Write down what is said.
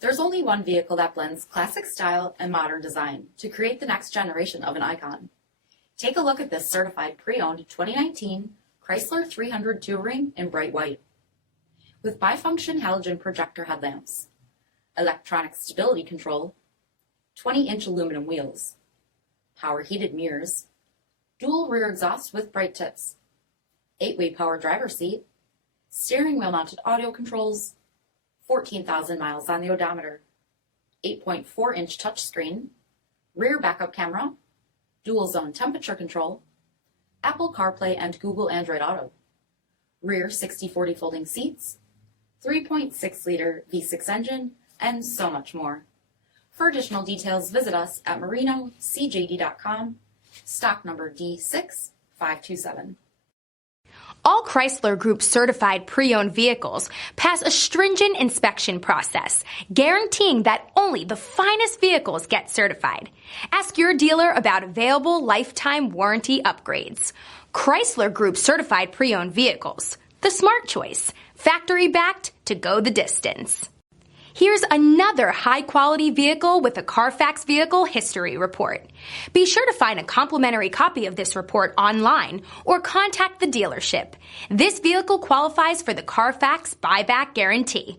There's only one vehicle that blends classic style and modern design to create the next generation of an icon. Take a look at this certified pre-owned 2019 Chrysler 300 Touring in bright white. With bifunction halogen projector headlamps, electronic stability control, 20-inch aluminum wheels, power heated mirrors, dual rear exhaust with bright tips, 8-way power driver seat, steering wheel mounted audio controls, 14,000 miles on the odometer, 8.4-inch touchscreen, rear backup camera, dual zone temperature control, Apple CarPlay and Google Android Auto, rear 60/40 folding seats, 3.6-liter V6 engine, and so much more. For additional details, visit us at marinocjd.com, stock number D6527. All Chrysler Group certified pre-owned vehicles pass a stringent inspection process, guaranteeing that only the finest vehicles get certified. Ask your dealer about available lifetime warranty upgrades. Chrysler Group certified pre-owned vehicles, the smart choice, factory backed to go the distance. Here's another high-quality vehicle with a Carfax Vehicle History Report. Be sure to find a complimentary copy of this report online or contact the dealership. This vehicle qualifies for the Carfax Buyback Guarantee.